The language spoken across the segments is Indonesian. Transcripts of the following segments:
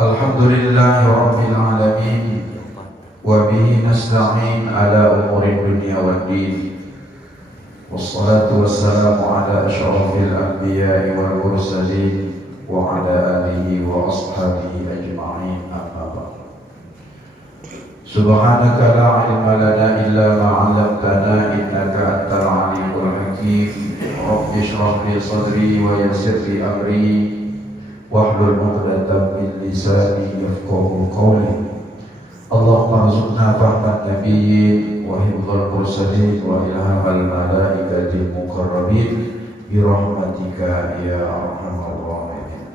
Alhamdulillahi Rabbil Alamin. Wa bihi nasta'in ala umuri dunya wad din. Wassalatu wassalamu ala asyrafil anbiya'i wal mursalin wa ala alihi wa ashabihi ajma'in. Amma ba'd. Subhanaka la ilma lana illa ma 'allamtana innaka antal alimul hakim. Rabbi shrah li sadri wa yassir li amri wahlul 'uqdatam min lisani yafqahu qawli. Allahumma arzuqna fahman nabiyyin wa hifdzal mursalin wa ilhamal malaikatil muqarrabin bi rahmatika ya arhamar rahimin.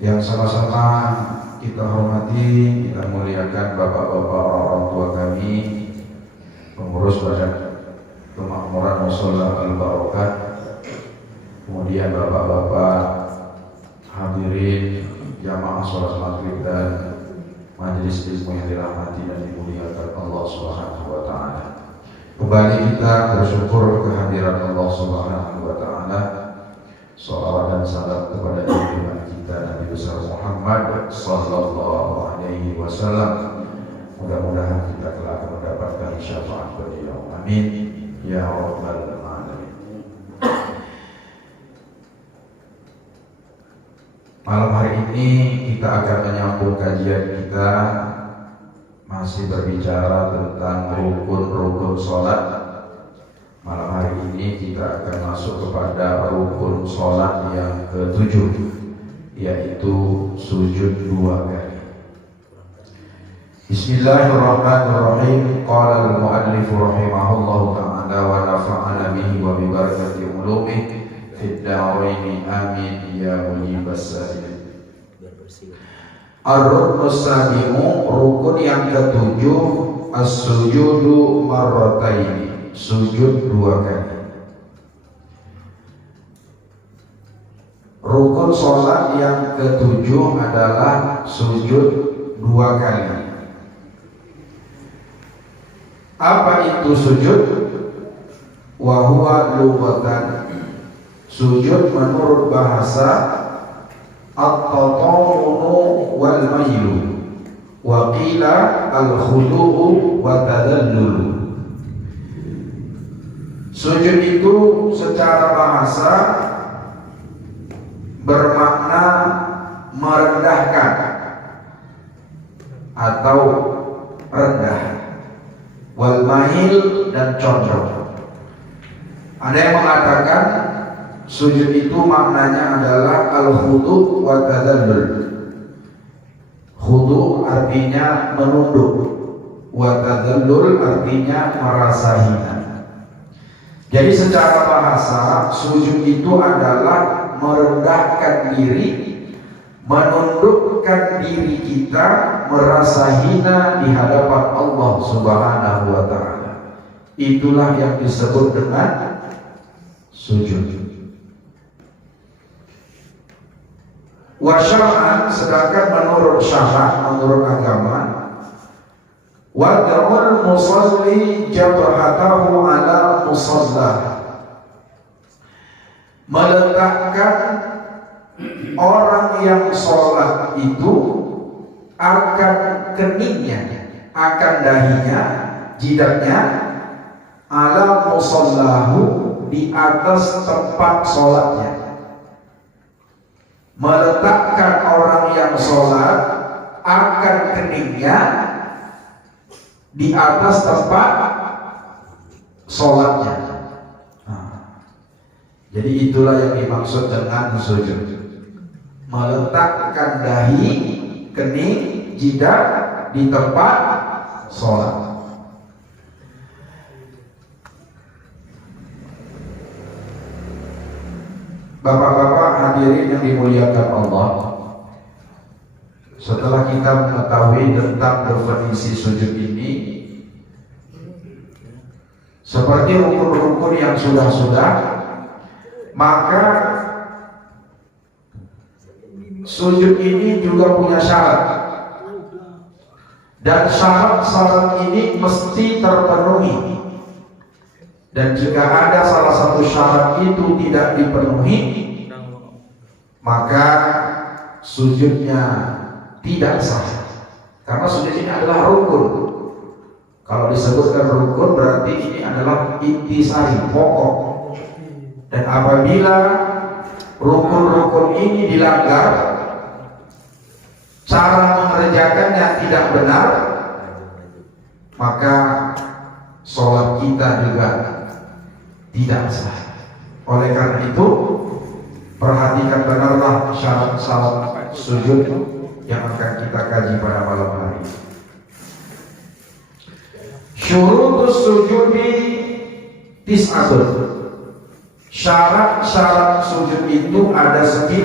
Yang sama-sama kita hormati, kita muliakan bapak-bapak orang tua kami, pengurus Badan Kemakmuran Mushola Al-Barokah, kemudian bapak-bapak hadirin jamaah sholat maghrib dan majelis ilmu yang dirahmati dan dimuliakan Allah Subhanahu wa taala. Kembali kita bersyukur kehadiran Allah Subhanahu wa taala. Shalawat dan salam kepada junjungan kita Nabi besar Muhammad sallallahu alaihi wasallam. Mudah-mudahan kita kelak mendapatkan syafaat beliau. Amin ya rabbal alamin. Malam hari ini kita akan menyambung kajian kita, masih berbicara tentang rukun-rukun sholat. Malam hari ini kita akan masuk kepada rukun sholat yang ke-7, yaitu sujud 2 kali. Bismillahirrahmanirrahim. Qala al-muallif rahimahullahu ta'ala wa nafa'ana bihi wa bi barakati ulumihi fid darain amin ya mujibas sa'ilin. Ar-ruknus sabi'u, rukun yang ke-7, as-sujudu marrataini, sujud 2 kali. Rukun sholat yang ke-7 adalah sujud 2 kali. Apa itu sujud? Wa huwa lughatan, sujud menurut bahasa at-tatamunu wal mailu wa qila al-khudu'u wa tadallulu. Sujud itu secara bahasa bermakna merendahkan atau rendah, wal mail dan condong. Ada yang mengatakan sujud itu maknanya adalah al-khudu' wa tadallul. Khudu' artinya menunduk, wa tadallul artinya merasa hina. Jadi secara bahasa sujud itu adalah merendahkan diri, menundukkan diri kita, merasa hina di hadapan Allah Subhanahu wa ta'ala. Itulah yang disebut dengan sujud. Wa syar'an, sedangkan menurut syara', menurut agama, wad'ul musalli jabhatahu ala musalla, meletakkan orang yang sholat itu akan keningnya, akan dahinya, jidatnya, ala musallahu, di atas tempat sholatnya. Meletakkan orang yang sholat akan keningnya di atas tempat sholatnya. Jadi itulah yang dimaksud dengan sujud. Meletakkan dahi, kening, jidat di tempat sholat. Bapak-bapak hadirin yang dimuliakan Allah, setelah kita mengetahui tentang definisi sujud ini, seperti rukun-rukun yang sudah-sudah, maka sujud ini juga punya syarat, dan syarat-syarat ini mesti terpenuhi. Dan jika ada salah satu syarat itu tidak dipenuhi, maka sujudnya tidak sah, karena sujud ini adalah rukun. Kalau disebutkan rukun berarti ini adalah intisari, pokok. Dan apabila rukun-rukun ini dilanggar, cara mengerjakannya tidak benar, maka sholat kita juga tidak sah. Oleh karena itu, perhatikan benarlah syarat-syarat sujud yang akan kita kaji pada malam hari. Syurutus sujudi tis'atun. Syarat-syarat sujud itu ada 9.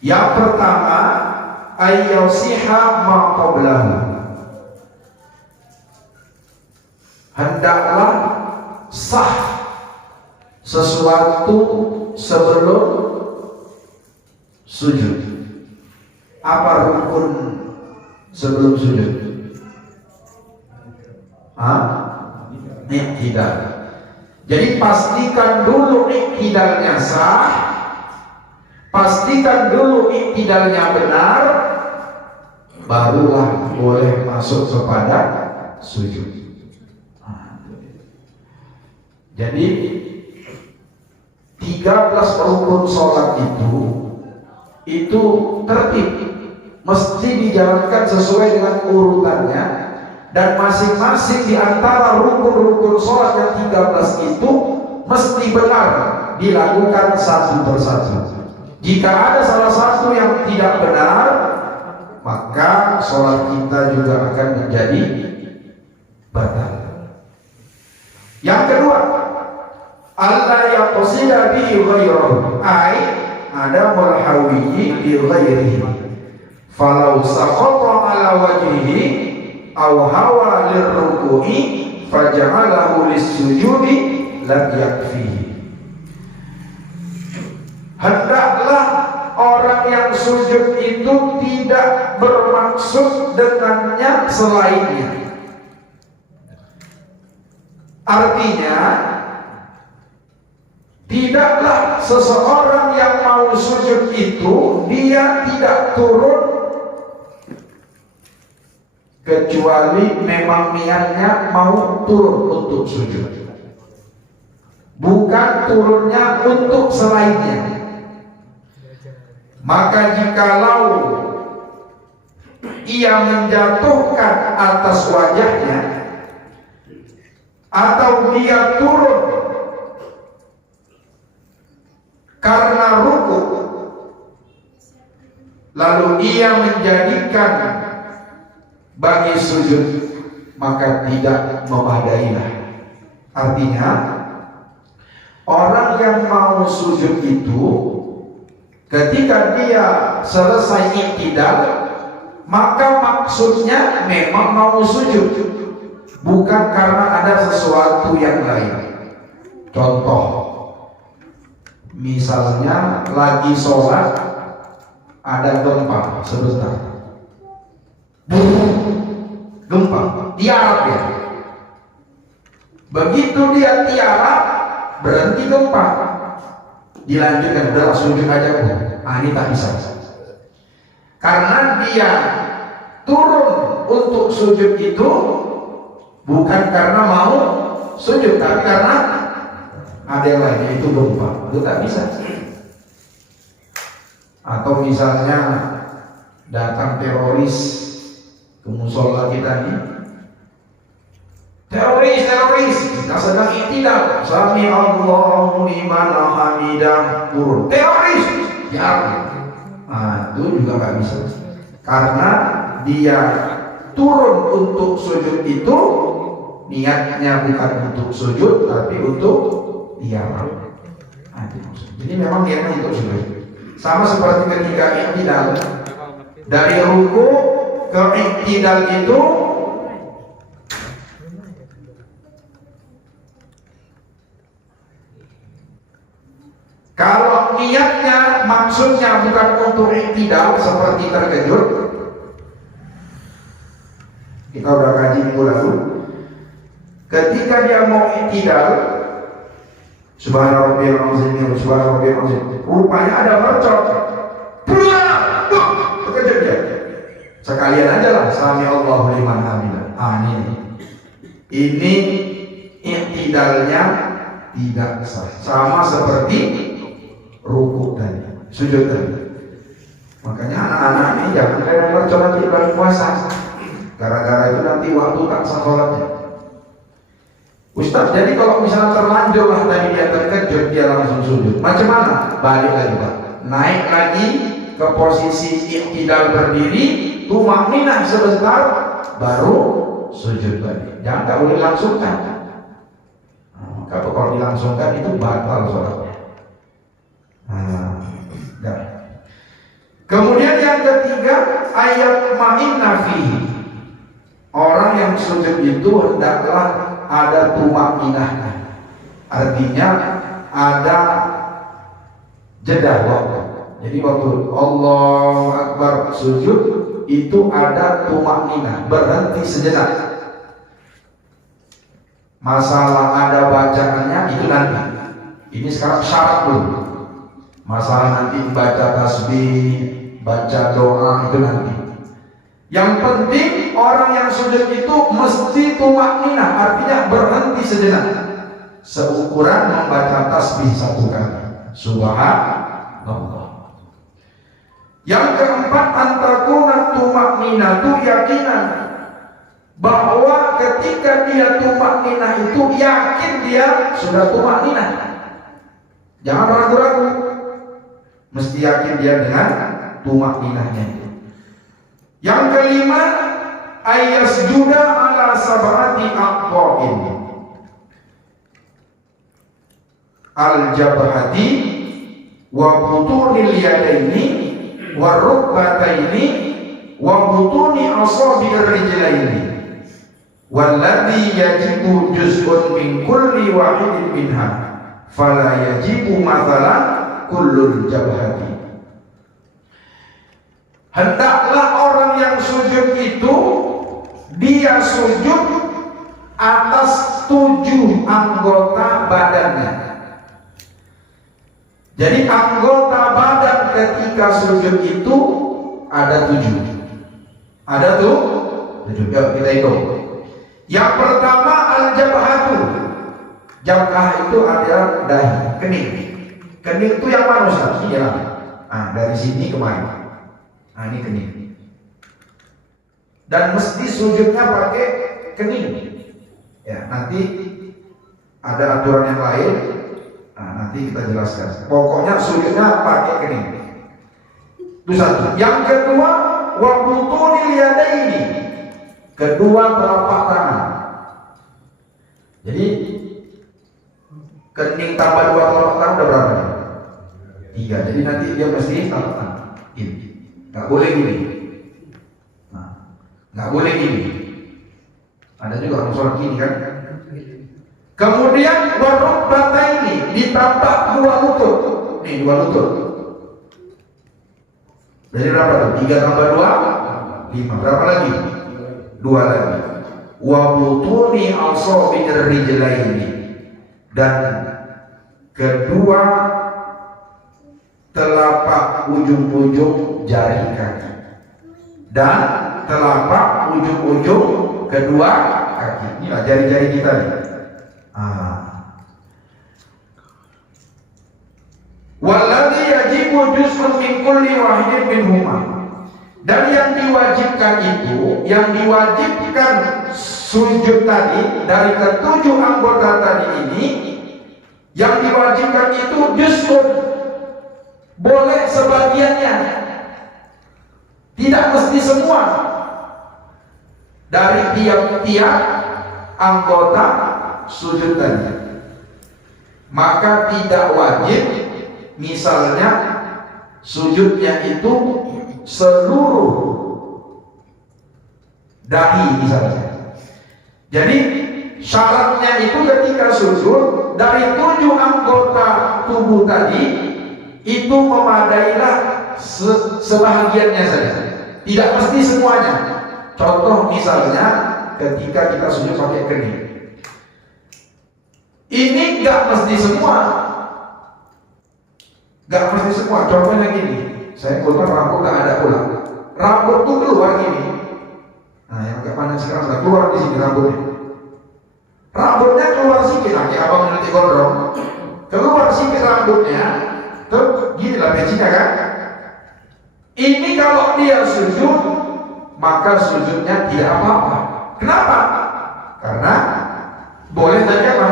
Yang pertama, ayyasiha ma qablahu. Hendaklah sah sesuatu sebelum sujud. Apa rukun sebelum sujud? Iktidal. Jadi pastikan dulu iktidalnya sah, pastikan dulu iktidalnya benar, barulah boleh masuk kepada sujud. Jadi 13 rukun sholat itu tertib, mesti dijalankan sesuai dengan urutannya, dan masing-masing di antara rukun-rukun sholat yang 13 itu mesti benar dilakukan satu persatu. Jika ada salah satu yang tidak benar, maka sholat kita juga akan menjadi batal. Yang kedua, Allah yaqsida bi ghairihi, ada mulhawiyi bi ghairihi, falau saqata ala wajhihi aw hawa lirruku'i faja'alahu lis-sujudi lam yakfihi. Hendaklah orang yang sujud itu tidak bermaksud dengannya selainnya. Artinya, tidaklah seseorang yang mau sujud itu dia tidak turun kecuali memang niatnya mau turun untuk sujud, bukan turunnya untuk selainnya. Maka jikalau ia menjatuhkan atas wajahnya, atau dia turun karena rukuk, lalu ia menjadikan bagi sujud, maka tidak memadailah. Artinya, orang yang mau sujud itu ketika dia selesai iktidal, maka maksudnya memang mau sujud, bukan karena ada sesuatu yang lain. Contoh, misalnya lagi sholat, ada gempa sebentar, gempa, tiarap ya. Begitu dia tiarap, berhenti gempa, dilanjutkan, udah sujud aja. Ini tak bisa, karena dia turun untuk sujud itu bukan karena mau sujud, tapi karena ada yang lainnya, itu gempa, itu tak bisa. Atau misalnya datang teroris ke musola kita ini, teroris, kita sedang iktidal, sami Allahu liman hamidah, turun teroris, ya, itu juga nggak bisa, karena dia turun untuk sujud itu niatnya bukan untuk sujud, tapi untuk tiarap. Jadi memang niatnya untuk sujud. Sama seperti ketika iktidal, dari ruku ke iktidal itu kalau niatnya maksudnya bukan untuk iktidal seperti terkejut, kita udah kaji minggu lalu, ketika dia mau iktidal Subhana rabbiyal azim, subhana rabbiyal azim. Rupanya ada mercon. Terkejut dia. Sekalian aja lah, sami Allahu liman hamidah. Amin. Ini i'tidalnya tidak sah. Sama seperti ruku tadi, sujud tadi. Makanya anak-anak ini jangan kalian mercon nanti bulan puasa. Gara-gara itu nanti waktu tak sah sholatnya. Ustaz, jadi kalau misalnya terlanjur lah tadi dia terkejut, dia langsung sujud. Macam mana? Balik lagi Pak. Naik lagi ke posisi i'tidal berdiri, tumakninah sebentar, baru sujud lagi. Jangan tak boleh langsungkan. Kalau dilangsungkan itu batal sholatnya. Kemudian yang ketiga, ayat ma'inna fihi. Orang yang sujud itu hendaklah ada tumakninahnya. Artinya ada jeda waktu. Jadi waktu Allahu Akbar sujud itu ada tumakninah, berhenti sejenak. Masalah ada bacaannya itu nanti. Ini sekarang syarat dulu. Masalah nanti baca tasbih, baca doa itu nanti. Yang penting orang yang sujud itu mesti tumakninah, artinya berhenti sejenak. Seukuran membaca tasbih satu kali. Subhanallah. Yang keempat, antakuna tumakninatu yakinan, bahwa ketika dia tumakninah itu yakin dia sudah tumakninah. Jangan ragu-ragu. Mesti yakin dia dengan tumakninahnya itu. Yang kelima, ayyasjuda ala sab'ati aqwa'in. Al-jabhati wa butunil yadaini wa rukbataini wa butuni asabi'ir rijlaini. Walladhi yajibu juz'un min kulli wahidin minha fala yajibu mathalan kullul jabhati. Hendaklah orang yang sujud itu dia sujud atas 7 anggota badannya. Jadi anggota badan ketika sujud itu ada 7. Ada tuh 7. Yuk kita hitung. Yang pertama al-jabhatu. Jabhah itu adalah dahi, kening. Kening itu yang mana Ustaz? Iya. Nah, dari sini kemari. Nah, ini kening. Dan mesti sujudnya pakai kening. Ya, nanti ada aturan yang lain. Nah, nanti kita jelaskan. Pokoknya sujudnya pakai kening. Itu satu. Yang kedua, wa butunil yadaini. Kedua telapak tangan. Jadi kening tambah 2 telapak tangan udah berapa? 3. Jadi nanti dia mesti telapak tangan. Ini. Nggak boleh gini. Nah, nggak boleh gini. Ada juga orang sholat gini kan. Kemudian waruk bata ini ditambah 2 lutut. Nih 2 lutut. Jadi berapa tuh? 3 tambah 2 5. Berapa lagi? 2 lagi. Wa butuni asabi'ir rijlaini. Dan kedua telapak ujung-ujung jari kaki dan telapak ujung-ujung kedua kaki. Inilah jari-jari kita nih. Walladhi yajibu juz'un min kulli wahidin minhuma. Dan yang diwajibkan itu, yang diwajibkan sujud tadi dari ke-7 anggota tadi ini, yang diwajibkan itu juz'un. Boleh sebagiannya, tidak mesti semua. Dari tiap-tiap anggota sujud tadi. Maka tidak wajib misalnya sujudnya itu seluruh dahi misalnya. Jadi syaratnya itu ketika sujud dari 7 anggota tubuh tadi itu memadailah sebahagiannya saja, tidak mesti semuanya. Contoh misalnya ketika kita sujud pakai kening, Ini nggak mesti semua. Nggak mesti semua. Contohnya gini, saya keluar rambut nggak ada pulang. Rambut tuh keluar gini. Nah, yang agak pandang sekarang sudah keluar di sini rambutnya. Rambutnya keluar sedikit, nanti abang nanti gondrong. Keluar sedikit rambutnya, tuh gini lah pecinya kan. Ini kalau dia sujud, maka sujudnya tidak apa-apa. Kenapa? Karena boleh tadi apa?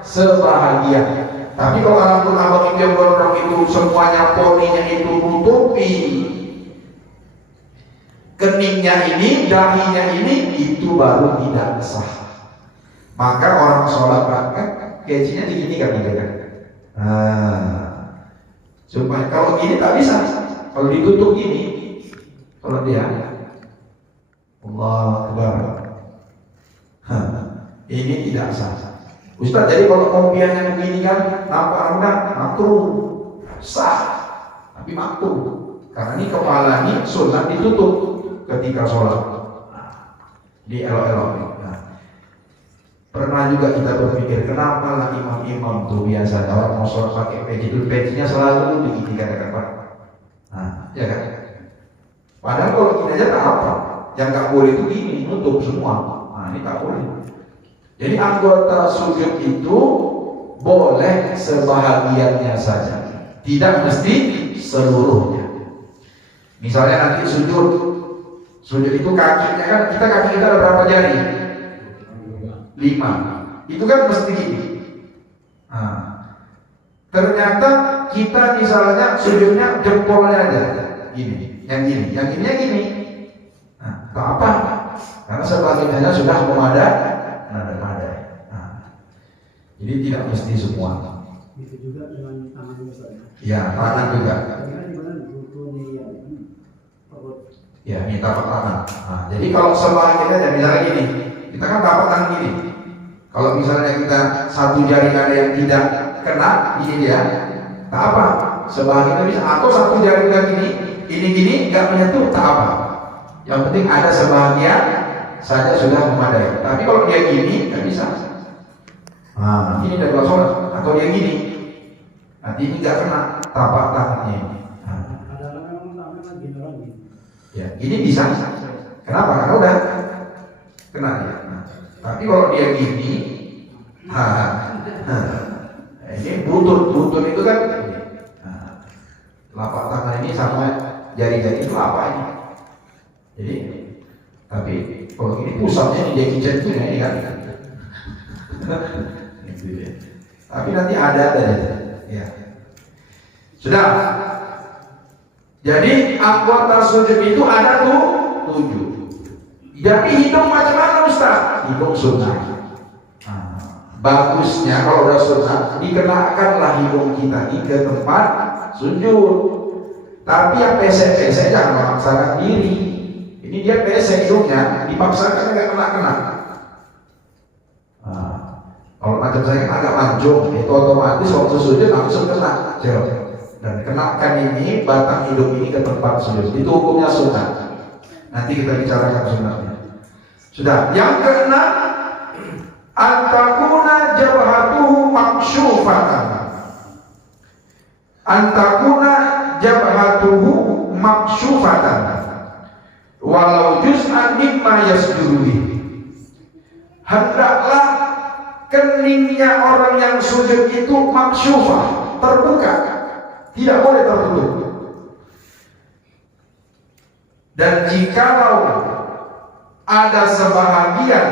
Sebahagia. Tapi kalau rambut abang itu yang gondrong itu semuanya poninya itu nutupi keningnya ini, dahinya ini, itu baru tidak sah. Maka orang sholat kan kecinya diginikan gitu kan. Supaya kalau gini tak bisa. Kalau ditutup gini, kalau dia Allah Akbar, ini tidak sah. Ustaz, jadi kalau kopiannya begini kan nampak rendah, makruh, sah, tapi makruh. Karena ini kepala ini sunat ditutup ketika sholat, di elok-elok. Pernah juga kita berpikir, kenapa lah imam-imam tuh biasa orang mau sholat pakai peci, itu pecinya selalu begini kadang-kadang Pak. Ya kan? Padahal kalau gini aja tak apa. Yang nggak boleh itu gini, nutup semua. Ini tak boleh. Jadi anggota sujud itu boleh sebahagiannya saja, tidak mesti seluruhnya. Misalnya nanti sujud itu kakinya kan, kaki kita ada berapa jari? 5. Itu kan mesti gini. Ternyata kita misalnya sujudnya jempolnya aja gini, yang ininya gini. Tak apa, karena sebagiannya sudah memadai. Jadi tidak mesti semua. Itu juga dengan tangan juga. Ya, tangan juga. Ya, ini tapak tangan. Jadi kalau sebagiannya misalnya gini, kita kan tapak tangan gini. Kalau misalnya kita satu jari ada yang tidak kena, ini dia, tak apa. Sebagiannya bisa. Atau satu jari kita ini gini, nggak menyentuh, tak apa. Yang penting ada sebagian saja sudah memadai. Tapi kalau dia gini, nggak bisa. Ini dari sholat. Atau dia gini, nanti ini nggak kena tapak tangannya ini. Ya, ini bisa. Kenapa? Karena udah kena dia. Tapi kalau dia gini, ini butut itu kan, lapak tangan ini sama jari-jari itu apa ini? Jadi, tapi kalau ini pusatnya di Jackie Chan itu ini kan. Tapi nanti ada ya. Sudah. Jadi anggota sujud itu ada 7. Jadi hidung macam mana Ustaz? Hidung sunnah. Bagusnya kalau udah sunnah dikenakanlah hidung kita ini ke tempat sujud. Tapi yang pesek-pesek jangan memaksakan diri. Ini dia pesek hidungnya, dipaksakan nggak kena. Kalau macam saya kan agak mancung, itu otomatis waktu sujud langsung kena. Dan kenakan ini batang hidung ini ke tempat sujud. Itu hukumnya sunnah. Nanti kita bicarakan sunnahnya. Sudah. Yang keenam, antakuna jabhatuhu maksyufatan. Antakuna jabhatuhu maksyufatan. Walau juz'an mimma yasjudu. Hendaklah keningnya orang yang sujud itu maksyufah, terbuka, tidak boleh tertutup. Dan jikalau ada sebahagian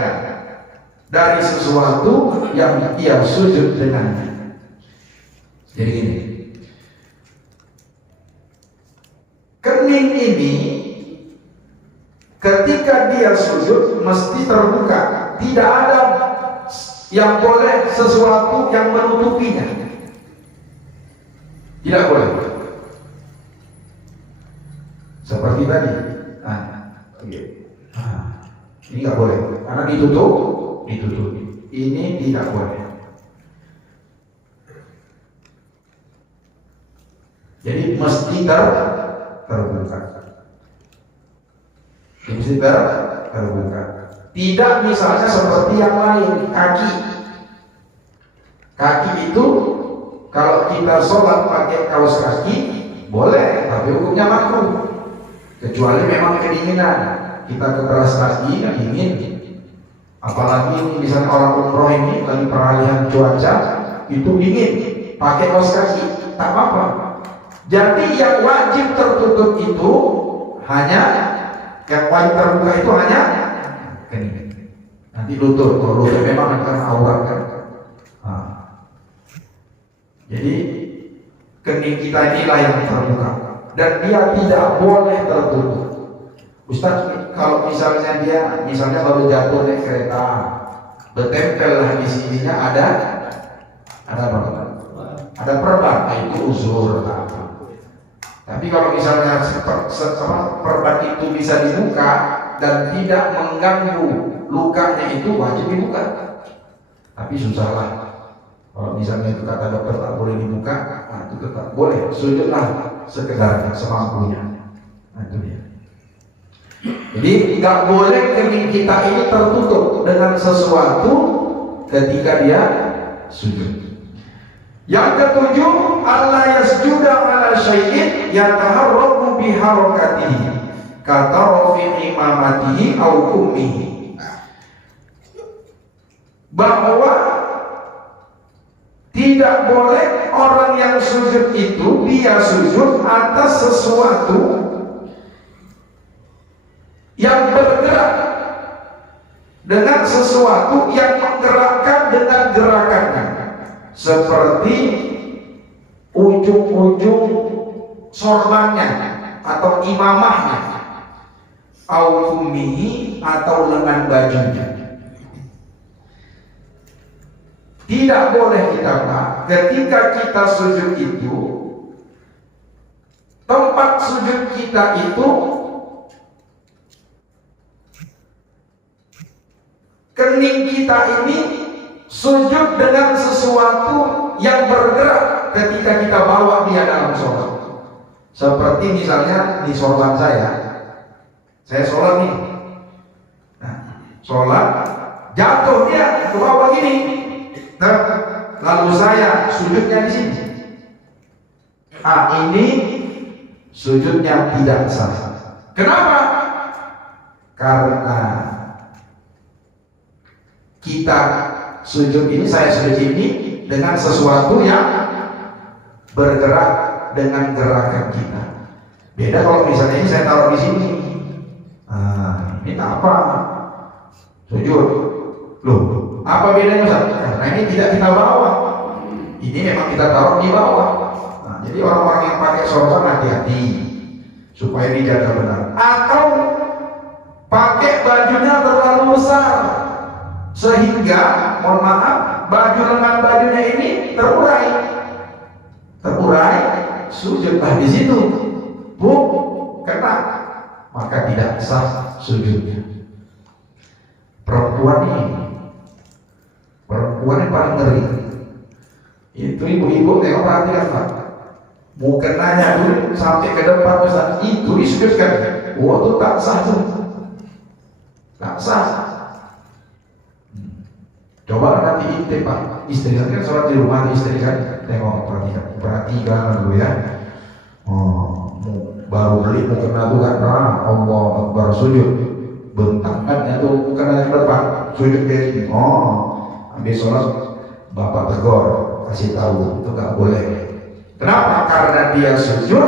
dari sesuatu yang ia sujud dengannya, jadi ini kening ini ketika dia sujud mesti terbuka, tidak ada yang boleh sesuatu yang menutupinya, tidak boleh. Seperti tadi, ini nggak boleh karena ditutup. Ini tidak boleh. Jadi mesti terbuka. Mesti terbuka. Tidak misalnya seperti yang lain, kaki. Kaki itu kalau kita sholat pakai kaos kaki boleh, tapi hukumnya makruh. Kecuali memang kedinginan, kita keteras kaki dingin. Apalagi misalnya orang umroh ini lagi peralihan cuaca itu dingin, pakai kaos kaki tak apa-apa. Jadi yang wajib tertutup itu hanya, yang wajib terbuka itu hanya kening. Nanti lutut, kalau lutut memang akan aurat kan. Jadi kening kita inilah yang terbuka dan dia tidak boleh tertutup. Ustaz, kalau misalnya dia baru jatuh naik kereta, bertempel di sininya ada apa? Ada perban, itu uzur. Tapi kalau misalnya perban itu bisa dibuka dan tidak mengganggu lukanya, itu wajib dibuka. Tapi susahlah. Kalau misalnya itu kata dokter tak boleh dibuka, nah itu tetap boleh. Sujudlah sekedar semampunya. Nah itu dia. Jadi nggak boleh kening kita ini tertutup dengan sesuatu ketika dia sujud. Yang ketujuh, Allah yasjuda ala syai'in yataharraku biharakatihi kata rafi imamatihi au kummihi. Bahwa tidak boleh orang yang sujud itu dia sujud atas sesuatu yang bergerak dengan sesuatu yang menggerakkan dengan gerakannya, seperti ujung-ujung sorbannya atau imamahnya, au kummihi atau lengan bajunya. Tidak boleh kita ketika kita sujud itu, tempat sujud kita itu kening kita ini sujud dengan sesuatu yang bergerak ketika kita bawa dia dalam sholat. Seperti misalnya di sorban saya sholat nih, nah, sholat jatuh dia ke bawah gini. Lalu saya sujudnya di sini. Ini sujudnya tidak sah. Kenapa? Karena kita sujud ini, saya sujud ini dengan sesuatu yang bergerak dengan gerakan kita. Beda kalau misalnya ini saya taruh di sini. Ini apa? Sujud. Loh, apa bedanya Ustaz? Karena ini tidak kita bawa. Ini memang kita taruh di bawah. Nah, jadi orang-orang yang pakai sorban hati-hati supaya dijaga benar. Atau pakai bajunya terlalu besar sehingga, mohon maaf, baju lengan bajunya ini terurai, sujudlah di situ, kena, maka tidak sah sujudnya. Perempuan yang paling ngeri. Itu ibu-ibu tengok perhatikan Pak. Mukenanya dulu sampai ke depan Ustaz, itu disujudkan. Itu tak sah tuh. Tak sah. Coba nanti intip Pak. Istri kan sholat di rumah, istri kan tengok perhatikan dulu ya. Baru beli mukena tuh kan, Allah Akbar sujud. Bentangkannya tuh mukena yang depan, sujud kayak gini. Habis sholat bapak tegur, kasih tahu itu nggak boleh. Kenapa? Karena dia sujud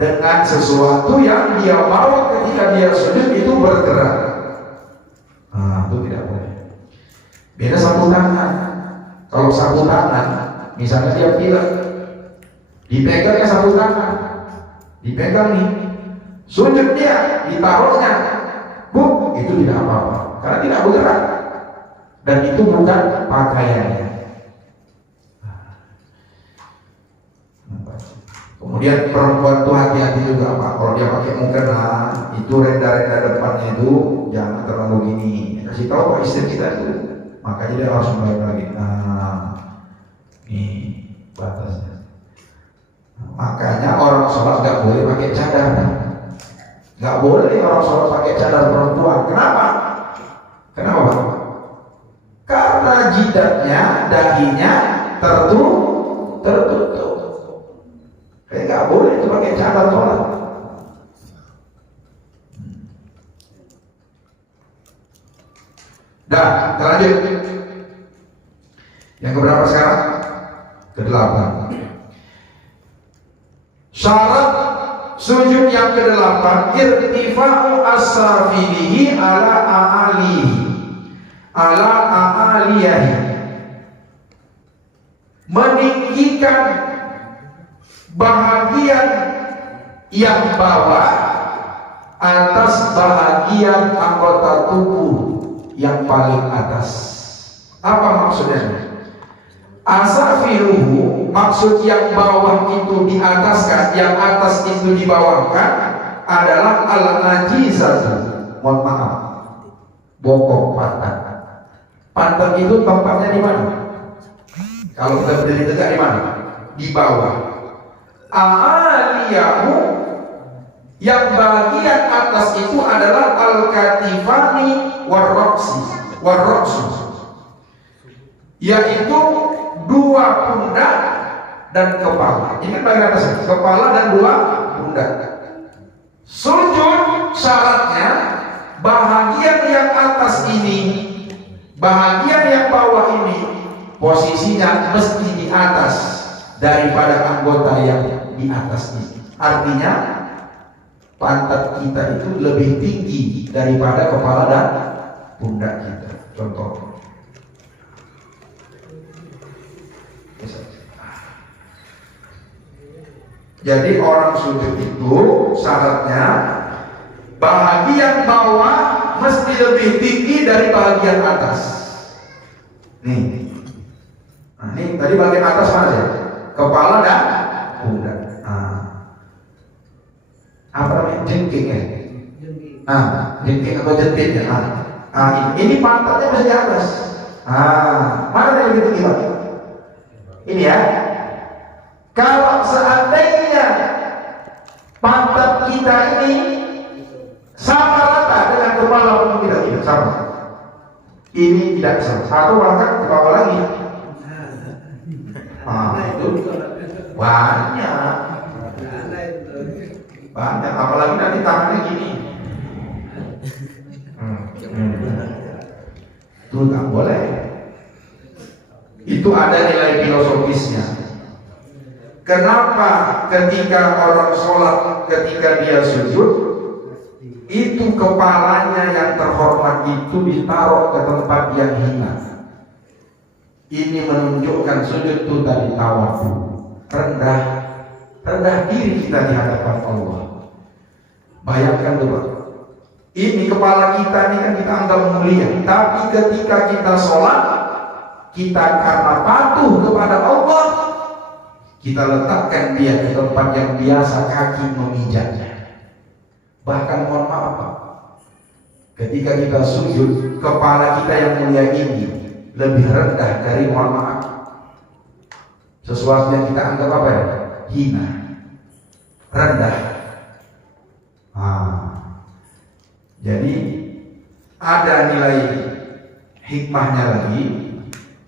dengan sesuatu yang dia bawa ketika dia sujud itu bergerak. Itu tidak boleh. Beda sapu tangan. Kalau sapu tangan, misalnya dia pilek, dipegangnya sapu tangan, dipegang nih, sujud dia, ditaruhnya, itu tidak apa-apa, karena tidak bergerak. Dan itu bukan pakaiannya. Kemudian perempuan tuh hati-hati juga Pak. Kalau dia pakai mukena, itu renda-renda depannya itu jangan terlalu gini. Kasih tahu Pak istri kita itu. Makanya dia harus mulai lagi. Ini batasnya. Makanya orang sholat nggak boleh pakai cadar. Nggak boleh orang sholat pakai cadar perempuan. Kenapa? Kenapa Pak? Karena jidatnya, dahinya tertutup. Kayak nggak boleh itu pakai cadar sholat. Dah, terlanjut. Yang keberapa sekarang? Ke-8. Syarat sujud yang ke-8, irtifa'u as-safilihi ala a'aliyahi, meninggikan bahagian yang bawah atas bahagian anggota tubuh yang paling atas. Apa maksudnya? Asafiruhu, maksud yang bawah itu di ataskan, yang atas itu dibawahkan adalah al-ajizatu. Mohon maaf, bokong pantat. Pantat itu tempatnya di mana? Kalau kita berdiri tegak di mana? Di bawah. A'aliyahu, yang bagian atas itu adalah al-katifani warroksi, yaitu dua pundak dan kepala. Ingat bagian atas, kepala dan dua pundak. Sujud syaratnya bahagian yang atas ini, bahagian yang bawah ini posisinya mesti di atas daripada anggota yang di atas ini. Artinya pantat kita itu lebih tinggi daripada kepala dan pundak kita. Contoh. Jadi orang sujud itu syaratnya bahagian bawah mesti lebih tinggi dari bahagian atas. Nih. Nah, ini tadi bagian atas mana ya? Kepala dan pundak. Apa namanya? Jengking ya? Jengking atau jentit ya? Ini pantatnya masih di atas. Mana yang lebih tinggi Pak? Ini ya. Kalau seandainya pantat kita ini sama rata dengan kepala pun kita tidak sama. Ini tidak sama. Satu angkat ke bawah lagi. Itu banyak, apalagi nanti tangannya gini. Itu nggak boleh. Itu ada nilai filosofisnya. Kenapa ketika orang sholat, ketika dia sujud, itu kepalanya yang terhormat itu ditaruh ke tempat yang hina? Ini menunjukkan sujud itu tadi tawadhu, rendah diri kita di hadapan Allah. Bayangkan dulu, ini kepala kita ini kan kita anggap mulia, tapi ketika kita sholat, kita karena patuh kepada Allah, kita letakkan dia di tempat yang biasa kaki memijatnya. Bahkan mohon maaf Pak, ketika kita sujud, kepala kita yang mulia ini lebih rendah dari, mohon maaf, sesuatu yang kita anggap apa ya? Hina, rendah. Jadi ada nilai hikmahnya lagi.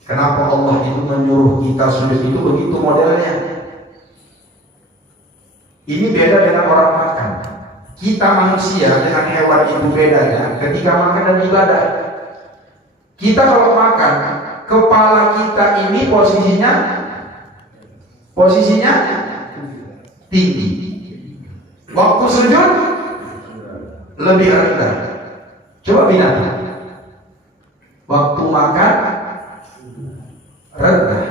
Kenapa Allah itu menyuruh kita sujud itu begitu modelnya? Ini beda dengan orang makan. Kita manusia dengan hewan itu bedanya ketika makan dan ibadah. Kita kalau makan, kepala kita ini posisinya tinggi. Waktu sujud lebih rendah. Coba binatang. Waktu makan rendah.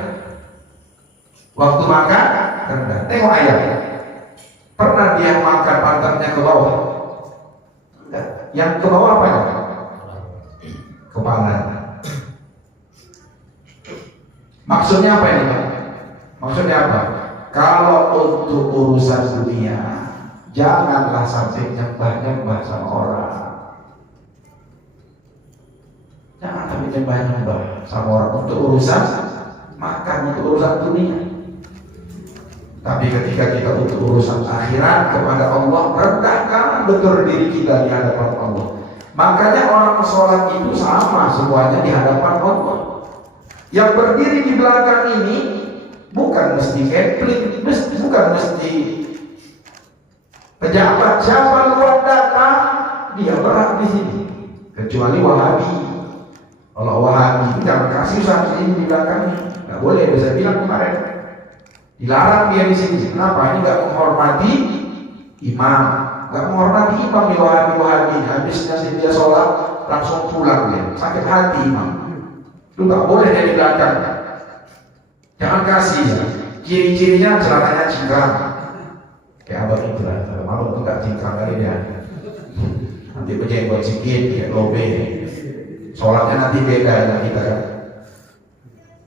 Waktu makan rendah. Tengok ayam. Pernah dia makan pantatnya ke bawah? Enggak. Yang ke bawah apa ya? Kepala. Maksudnya apa ini Pak? Maksudnya apa? Kalau untuk urusan dunia, janganlah sampai nyembah-nyembah sama orang. Jangan sampai nyembah-nyembah sama orang untuk urusan makan, untuk urusan dunia. Tapi ketika kita untuk urusan akhirat kepada Allah, rendahkan betul diri kita di hadapan Allah. Makanya orang sholat itu sama semuanya di hadapan Allah. Yang berdiri di belakang ini bukan mesti Kepling, bukan mesti pejabat. Siapa luar datang, dia berhak di sini. Kecuali Wahabi. Kalau Wahabi itu jangan kasih usaha ini di belakangnya. Nggak boleh, bisa bilang kemarin. Dilarang dia di sini. Kenapa? Ini nggak menghormati imam, nggak menghormati imam di Wahabi. Habisnya dia sholat langsung pulang dia. Sakit hati imam. Itu nggak boleh dia di belakang. Jangan kasih. Ciri-cirinya celananya cingkrang. Kayak abang itu lah. Abang itu nggak cingkrang kali dia. Nanti berjenggot sedikit, kayak lobe. Sholatnya nanti beda dengan kita kan.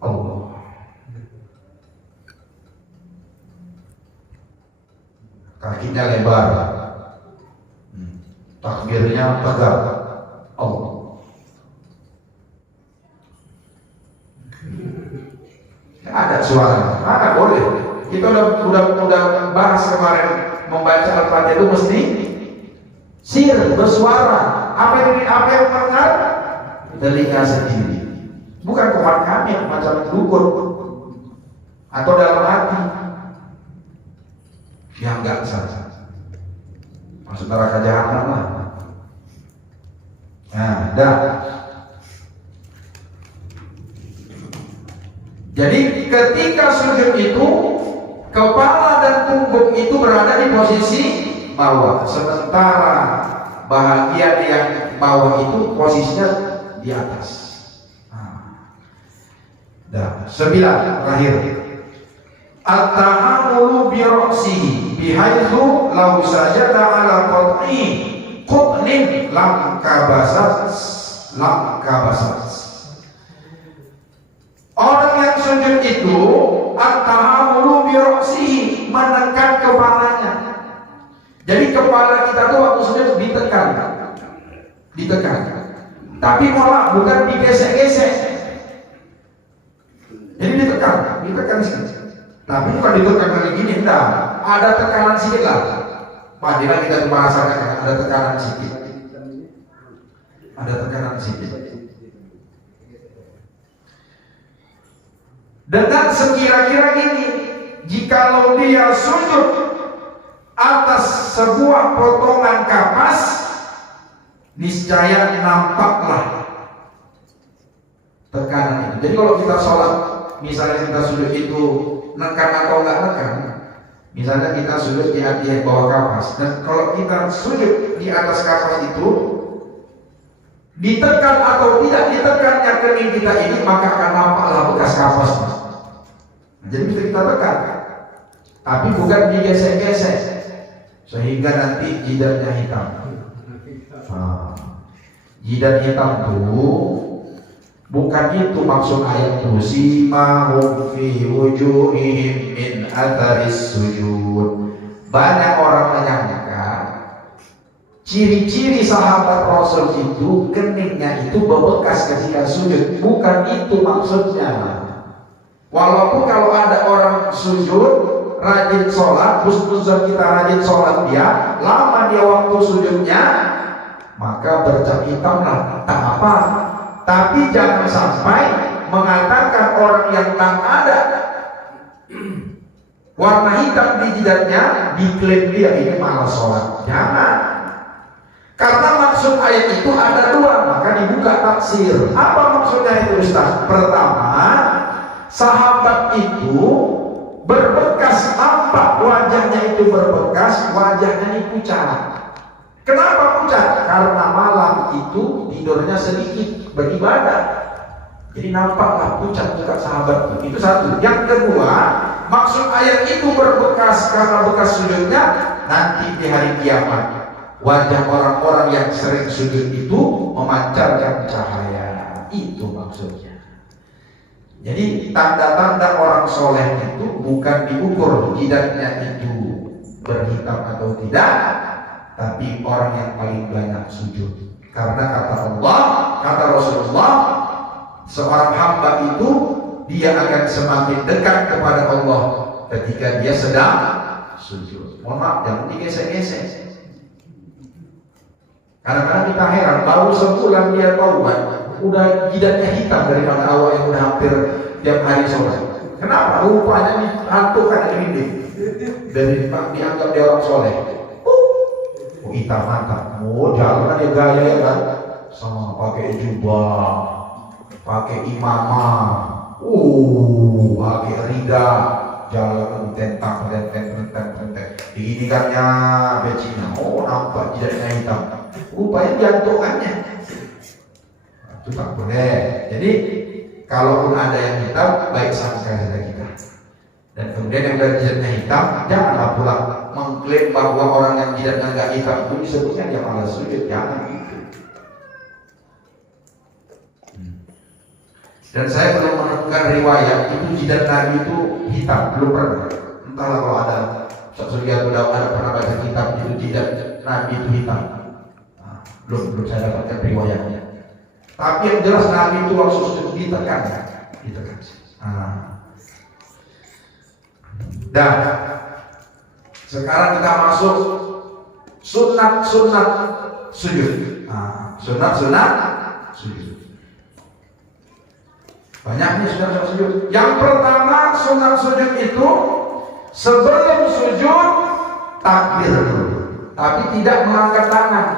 Allah. Kakinya lebar, takbirnya tegak. Allah. Ada suara, mana boleh. Kita udah bahas kemarin, membaca Al-Fatihah itu mesti sir, bersuara. Apa yang mendengar? Telinga sendiri. Bukan kuat kami macam dukun atau dalam hati. Yang enggak sah. Masuk neraka jahanam lah. Nah, dah. Jadi ketika sujud itu kepala dan punggung itu berada di posisi bawah, sementara bahagian yang bawah itu posisinya di atas. Dah, 9 terakhir. At-tahammulu bi ra'sihi bihaitsu law sajada 'ala qutnin lam kabasat. Orang yang sujud itu at-tahammulu bi ra'sihi, menekan kepalanya. Jadi kepala kita tuh waktu sujud ditekan. Tapi malah bukan digesek-gesek. Jadi ditekan sedikit. Tapi bukan ditekan kayak gini, enggak. Ada tekanan sedikit lah. Padahal kita merasakan ada tekanan sedikit. Dengan sekira-kira gini, jikalau dia sujud atas sebuah potongan kapas, niscaya nampaklah tekanan itu. Jadi kalau kita sholat, misalnya kita sujud itu nekan atau enggak nekan, misalnya kita sujud di bawah kapas, dan kalau kita sujud di atas kapas itu ditekan atau tidak ditekannya kening kita ini, maka akan nampaklah bekas kapas. Jadi bisa kita tekan, tapi bukan digesek-gesek sehingga nanti jidatnya hitam. Jidat hitam itu bukan itu maksud ayat itu. Simahum fi wujuhihim min atharis sujud. Banyak orang menyangka ciri-ciri sahabat Rasul itu keningnya itu berbekas ketika sujud. Bukan itu maksudnya. Walaupun kalau ada orang sujud rajin sholat, husnuzon kita rajin sholat dia, lama dia waktu sujudnya, maka bercak hitam lah, tak apa. Tapi jangan sampai mengatakan orang yang tak ada warna hitam di jidatnya, diklaim dia ini malas sholat. Jangan. Karena maksud ayat itu ada dua, maka dibuka tafsir. Apa maksudnya itu Ustaz? Pertama, sahabat itu berbekas, nampak wajahnya itu berbekas, wajahnya ini pucat. Kenapa pucat? Karena malam itu tidurnya sedikit beribadah, jadi nampaklah pucat juga sahabat itu. Satu. Yang kedua, maksud ayat itu berbekas karena bekas sujudnya, nanti di hari kiamat wajah orang-orang yang sering sujud itu memancarkan cahaya. Itu maksudnya. Jadi tanda-tanda orang soleh itu bukan diukur jidatnya itu berhitam atau tidak, tapi orang yang paling banyak sujud. Karena kata Allah, kata Rasulullah, seorang hamba itu dia akan semakin dekat kepada Allah ketika dia sedang sujud. Mohon maaf, jangan digesek-gesek. Kadang-kadang kita heran, baru sebulan dia taubat, udah jidatnya hitam daripada awak yang udah hampir tiap hari sholat. Kenapa? Rupanya nih hantu kan ini dari dianggap dia orang soleh. Hitam mantap. Jalan dia gaya ya kan, sama pakai jubah, pakai imamah, pakai rida, jalan tentang. Diinikannya becina. Nampak jidatnya hitam. Rupanya jantungannya. Itu tak boleh. Jadi kalaupun ada yang hitam, baik sangka saja kita. Dan kemudian yang dari jidatnya hitam, janganlah pula mengklaim bahwa orang yang jidatnya nggak hitam itu disebutnya dia malas sujud. Jangan gitu. Dan saya belum menemukan riwayat itu jidat Nabi itu hitam, belum pernah. Entahlah kalau ada Surya atau ada pernah baca kitab itu jidat Nabi itu hitam. Belum saya dapatkan riwayatnya. Tapi yang jelas Nabi itu waktu sujud ditekan. Dan sekarang kita masuk sunat sujud. Sunat sujud. Banyaknya sunat sujud. Yang pertama sunat sujud itu sebelum sujud takbir dulu, tapi tidak mengangkat tangan.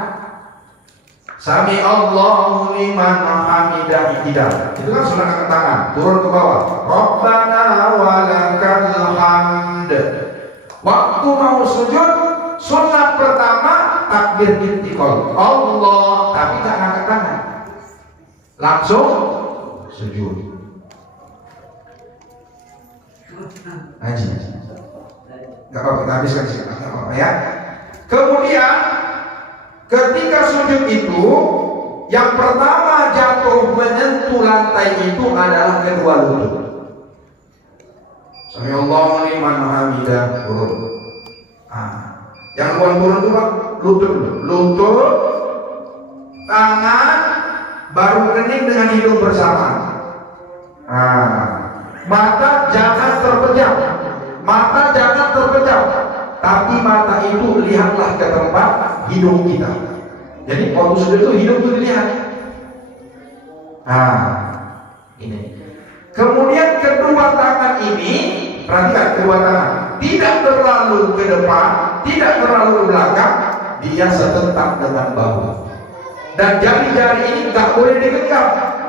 Sami Allahu liman hamidah, tidak. Itu kan sunat angkat tangan, turun ke bawah. Rabbana walakal hamd. Waktu mau sujud, sunat pertama takbir intiqal. Allah, tapi tak angkat tangan. Langsung sujud. Haji. Gak apa-apa, kita habiskan sih, gak apa-apa ya. Kemudian ketika sujud itu, yang pertama jatuh menyentuh lantai itu adalah kedua lutut. Sami Allahu liman hamidah, turun. Yang turun itu Pak, lutut, tangan, baru kening dengan hidung bersama. Mata jangan terpejam, tapi mata itu lihatlah ke tempat hidung kita. Jadi waktu sujud itu hidung itu dilihat. Ini. Kemudian kedua tangan ini, perhatikan kedua tangan, tidak terlalu ke depan, tidak terlalu ke belakang, dia setentak dengan bahu. Dan jari-jari ini nggak boleh digenggam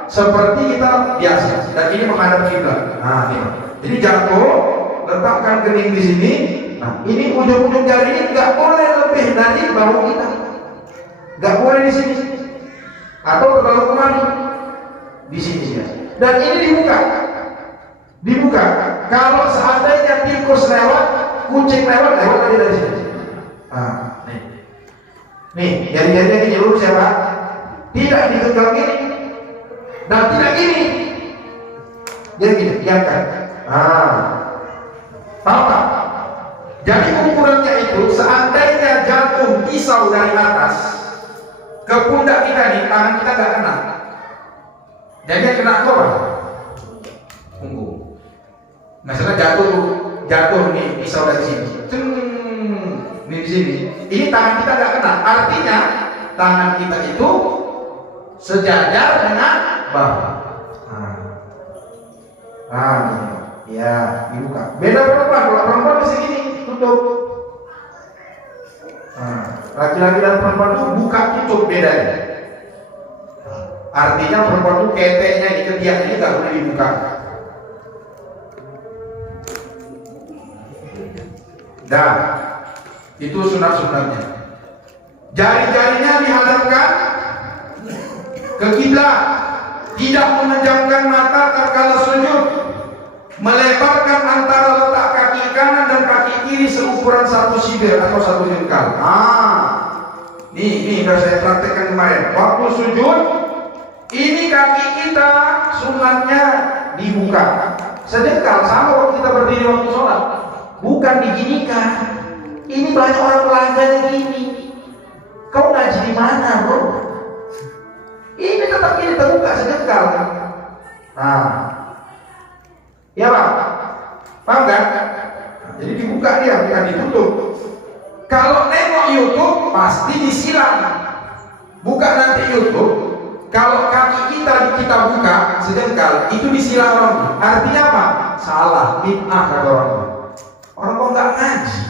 seperti kita biasa. Dan ini menghadap kiblat. Ini. Jadi jatuh, letakkan kening di sini. Ini ujung-ujung jari ini nggak boleh lebih dari bahu kita. Nggak boleh di sini. Atau terlalu kemari. Di sini ya. Dan ini dibuka. Kalau seandainya tikus lewat, kucing lewat tadi dari sini. Nih, jari-jarinya ini lurus ya Pak. Tidak digenggam ini dan tidak gini. Jadi gini, diangkat. Tahu tak? Jadi ukurannya itu seandainya jatuh pisau dari atas ke pundak kita nih, tangan kita nggak kena. Jadi yang kena apa? Punggung. Misalnya jatuh nih pisau dari sini. Ini di sini. Ini tangan kita nggak kena. Artinya tangan kita itu sejajar dengan bahu. Ya, dibuka. Beda perempuan. Kalau perempuan bisa gini, tutup. Laki-laki dan perempuan itu buka tutup bedanya. Artinya perempuan itu keteknya di ketiak ini nggak boleh dibuka. Dan itu sunat-sunatnya. Jari-jarinya dihadapkan ke kiblat, tidak memejamkan mata tatkala sujud, melebarkan antara letak kaki kanan dan kaki kiri seukuran 1 sibir atau 1 jengkal. Ini sudah saya praktekkan kemarin. Waktu sujud, ini kaki kita sunatnya dibuka sejengkal, sama waktu kita berdiri waktu sholat. Bukan diginikan. Ini banyak orang pelanggannya gini. Kau ngaji di mana, bro? Ini tetap ini terbuka sejengkal. Ya Pak, paham kan? Jadi dibuka dia, bukan ditutup. Kalau nengok YouTube pasti disilang. Buka nanti YouTube, Kalau kaki kita buka sejengkal, itu disilang orang. Artinya apa? Salah, bid'ah kata orang. Orang kok nggak ngaji.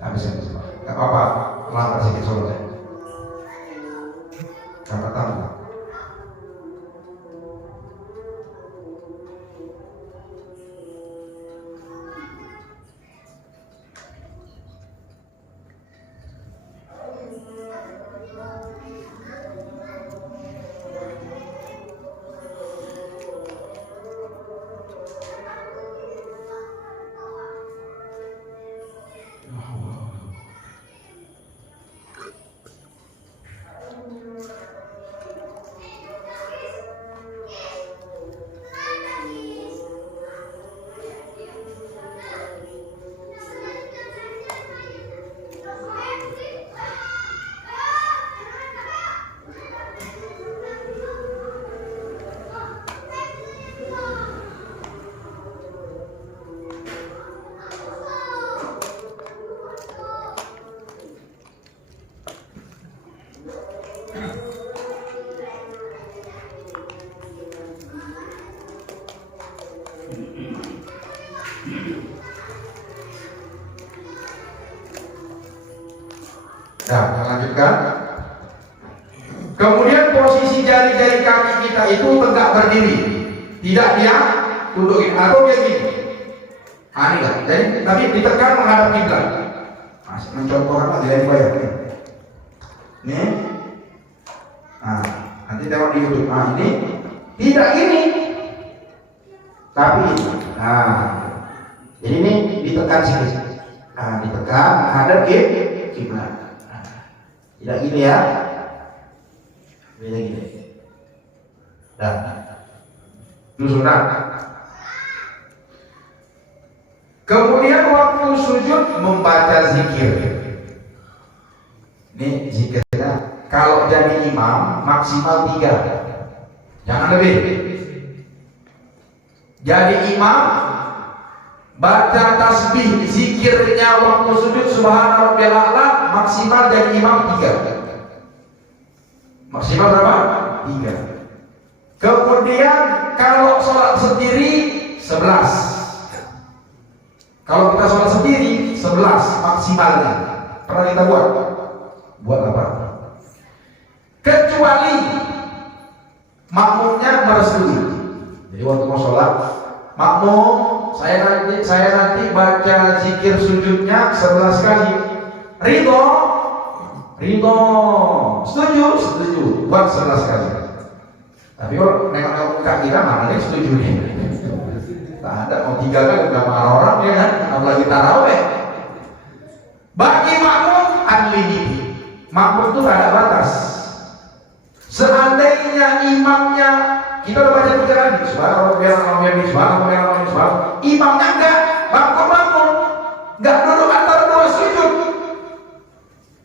Habis ya, nggak apa-apa, lambat sedikit sholatnya. Karena tamu. Nah, kita lanjutkan. Kemudian posisi jari-jari kaki kita itu tegak berdiri, tidak dia tundukin atau dia gini. Ini lah. Jadi tapi ditekan menghadap kiblat. Masih mencontohkan lagi yang bayar. Nih. Nah, nanti tengok di YouTube. Nah, ini tidak ini, tapi ini. Nah, jadi ini ditekan sedikit. Nah, ditekan menghadap kiblat. Tidak gini ya. Beda gini. Dah. Itu sunat. Kemudian waktu sujud membaca zikir. Ini zikirnya kalau jadi imam maksimal 3. Jangan lebih. Jadi imam baca tasbih zikirnya waktu sujud subhana rabbiyal a'la maksimal jadi imam 3. Maksimal berapa? 3. Kemudian kalau sholat sendiri 11. Kalau kita sholat sendiri 11 maksimalnya. Pernah kita buat apa? Kecuali makmumnya merestui. Jadi waktu mau sholat makmum saya nanti baca zikir sujudnya 11 kali. Ridho, setuju, buat 11 kali. Tapi kalau nengok-nengok muka kita mana nih setuju nih? Tak ada, mau 3 kali udah marah orang ya kan? Apalagi taraweh. Bagi makmum unlimited. Makmum itu tak ada batas. Seandainya imamnya kita udah baca 3 kali, subhanallah, imamnya enggak bangun, enggak duduk antara 2 sujud,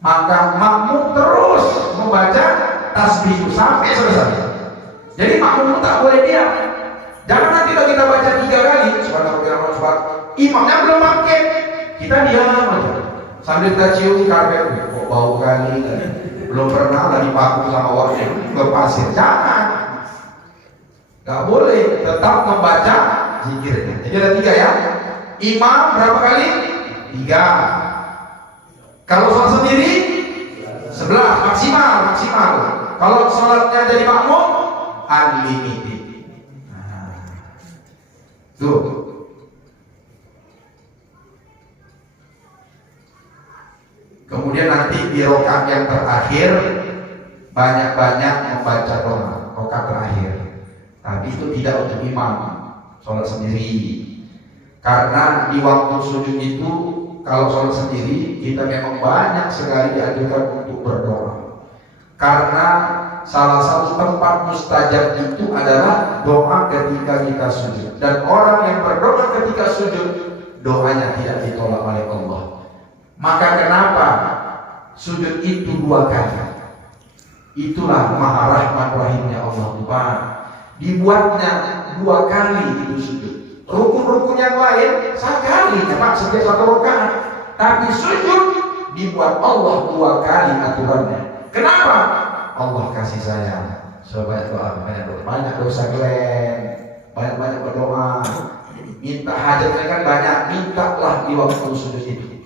maka makmum terus membaca tasbih sampai selesai. Jadi makmum tak boleh diam. Jangan nanti kalau kita baca 3 kali, subhanallah, imamnya belum bangkit, kita diam aja sambil kita cium karpet, kok bau kali, belum pernah tadi paku sama wakil ke pasir. Jangan. Gak boleh, tetap membaca zikirnya. Jadi ada 3 ya. Imam berapa kali? 3. Kalau sholat sendiri 11 maksimal. Kalau sholatnya jadi makmum unlimited. Tuh. Kemudian nanti di rakaat yang terakhir banyak-banyak membaca doa rakaat terakhir. Tapi itu tidak untuk imam, sholat sendiri. Karena di waktu sujud itu kalau sholat sendiri kita memang banyak sekali dianjurkan untuk berdoa. Karena salah satu tempat mustajab itu adalah doa ketika kita sujud. Dan orang yang berdoa ketika sujud, doanya tidak ditolak oleh Allah. Maka kenapa sujud itu 2 kali? Itulah maha rahmat rahimnya Allah Tuhan. Dibuatnya 2 kali itu sujud. Rukun-rukun yang lain sekali Pak setiap 1 rakaat. Tapi sujud dibuat Allah 2 kali aturannya. Kenapa? Allah kasih sayang. Sobat doa, banyak dosa kalian, banyak berdoa, minta hajatnya kan banyak, mintalah di waktu sujud itu.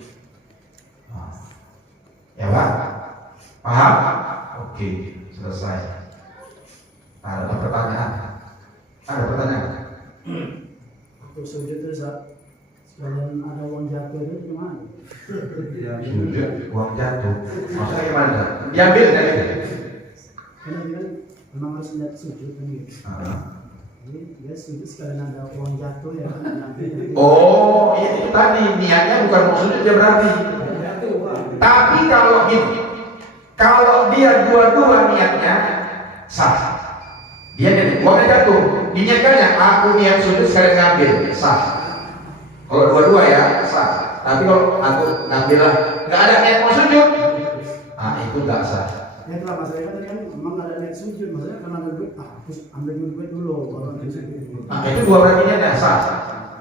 Ya Pak? Paham? Oke, selesai. Ada pertanyaan? Ada pertanyaan? Waktu sujud itu sekalian ada uang jatuh itu gimana? Sujud, uang jatuh. Maksudnya gimana? Diambil dari itu? Karena dia kan memang harus lihat sujud kan gitu. Jadi dia sujud sekalian ada uang jatuh ya kan nanti. Oh, itu tadi niatnya bukan mau sujud ya berarti. Tapi kalau gini, kalau dia dua-dua niatnya sah. Dia nih, uangnya jatuh, diniatkannya aku niat sujud sekalian ngambil, sah. Kalau dua-dua ya sah. Tapi kalau aku ngambil lah, nggak ada niat mau sujud, itu nggak sah. Ya itulah masalahnya kan tadi kan memang ada niat sujud, maksudnya karena ambil duit, aku ambil duit dulu baru ambil sujud. Itu 2 berarti niatnya sah.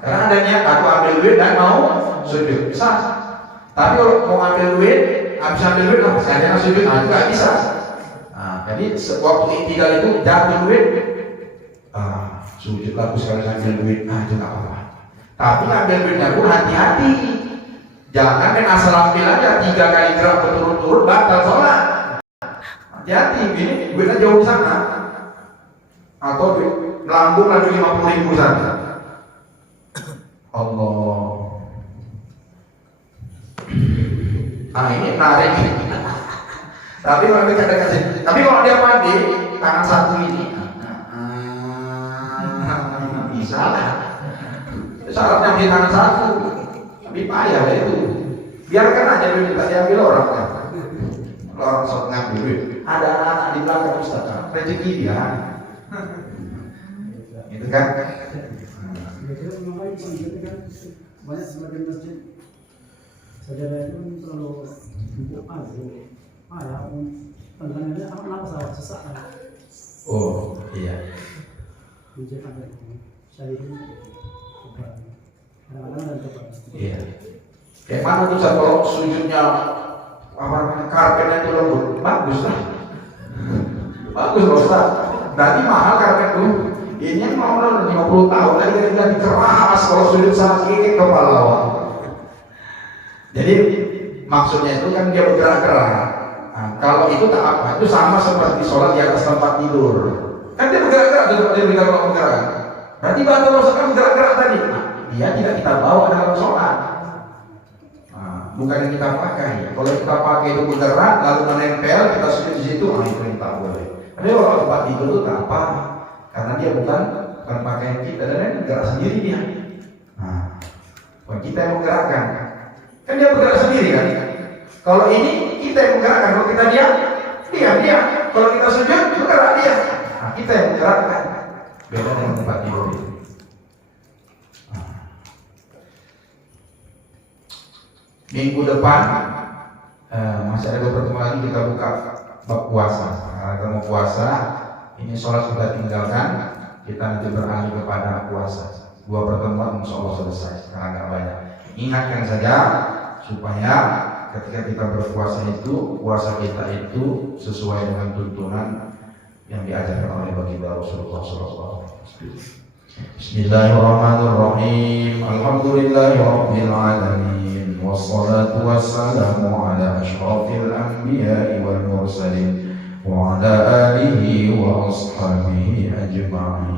Karena ada niat aku ambil duit dan mau sujud, sah. Tapi kalau mau ambil duit, habis ambil duit lah, sekalian sujud, itu nggak bisa. Jadi waktu iktidal itu jatuh duit, sujud aku sekalian ambil duit, itu nggak apa-apa. Tapi ambil duitnya pun hati-hati. Jangan kan asal ambil aja 3 kali gerak berturut-turut batal sholat. Hati-hati, ini duitnya jauh di sana. Atau duit melambung lagi 50.000 sana. Allah. Ini menarik. Tapi kalau kita kasih, tapi kalau dia mandi tangan satu ini, bisa lah. Syaratnya di tangan satu, tapi payah ya itu. Biarkan aja duit kita diambil orang kan. Kalau orang sok ngambil duit, ada anak di belakang Ustaz, rezeki dia. Itu kan? Biasanya memang sujud kan banyak sebagian masjid. Saudara itu terlalu ya, tantangannya kenapa salah sesak kan? Oh iya. Sujud ada saya itu kadang-kadang dan coba. Iya. Kayak mana tuh kalau sujudnya apa namanya karpetnya itu lembut, bagus lah. Bagus loh Ustaz. Berarti mahal karpet tuh. Ini mau 50 tahun lagi dia dikeras kalau sujud sakit kepala awak. Jadi maksudnya itu kan dia bergerak-gerak. Kalau itu tak apa, itu sama seperti sholat di atas tempat tidur. Kan dia bergerak-gerak, dia bergerak bergerak. Berarti batal dosa kan bergerak-gerak tadi. Dia tidak kita bawa dalam sholat. Bukan yang kita pakai. Kalau kita pakai itu bergerak, lalu menempel, kita sujud di situ, itu yang tak boleh. Tapi kalau tempat tidur itu tak apa, karena dia bukan pakaian kita dan dia bergerak sendiri dia. Kalau kita yang menggerakkan, kan dia bergerak sendiri kan. Kalau ini kita yang menggerakkan, kalau kita diam, dia. Kalau kita sujud, bergerak dia. Kita yang menggerakkan. Beda dengan tempat tidur itu. Minggu depan masih ada beberapa lagi kita buka bab puasa. Karena kita mau puasa, ini sholat sudah tinggalkan, kita nanti beralih kepada puasa. 2 pertemuan insya Allah selesai, karena nggak banyak. Ingatkan saja supaya ketika kita berpuasa itu, puasa kita itu sesuai dengan tuntunan yang diajarkan oleh baginda Rasulullah SAW. Bismillahirrahmanirrahim. Alhamdulillahirabbil alamin. Wassalatu wassalamu ala asyrafil anbiya'i wal mursalin wa ala alihi wa ashabihi ajma'in.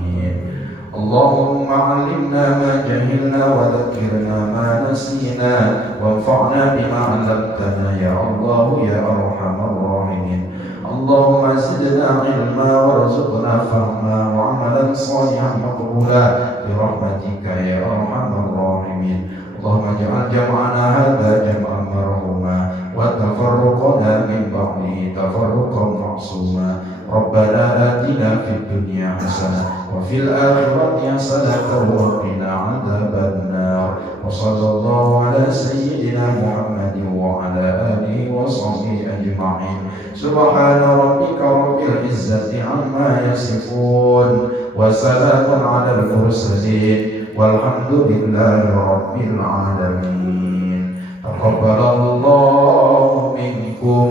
اللهم علمنا ما جهلنا وذكرنا ما نسينا وانفعنا بما علمتنا يا الله يا أرحم الراحمين. اللهم زدنا علما وارزقنا فهما وعملا صالحا مقبولا برحمتك يا أرحم الراحمين. اللهم اجعل جمعنا هذا جمعا مرحوما وتفرقنا من بعده تفرقا معصوما ربنا آتنا في الدنيا حسنة وفي الآخرة حسنة وقنا عذاب النار وصلى الله على سيدنا محمد وعلى آله وصحبه أجمعين سبحان ربك رب العزة عما يصفون وسلام على المرسلين والحمد لله رب العالمين تقبل الله منكم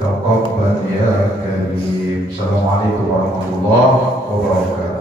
تقبل يا كريم. Assalamualaikum warahmatullahi wabarakatuh.